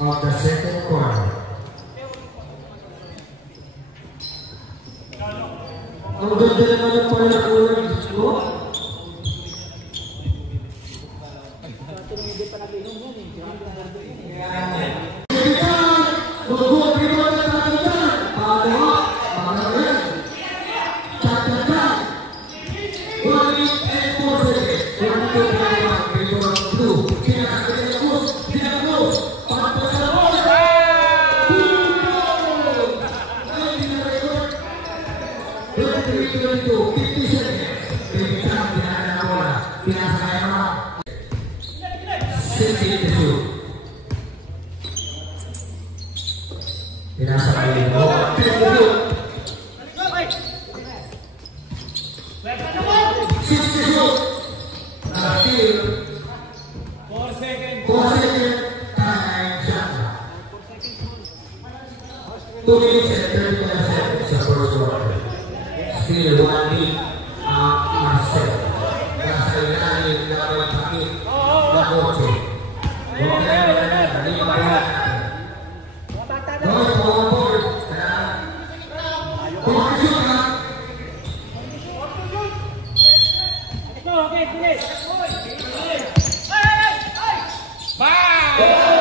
of the second quarter. Ang ganda naman yung pala ulang dito. Still one lead Marcel. Nasa ilalim na may pakit na kotse. Bye!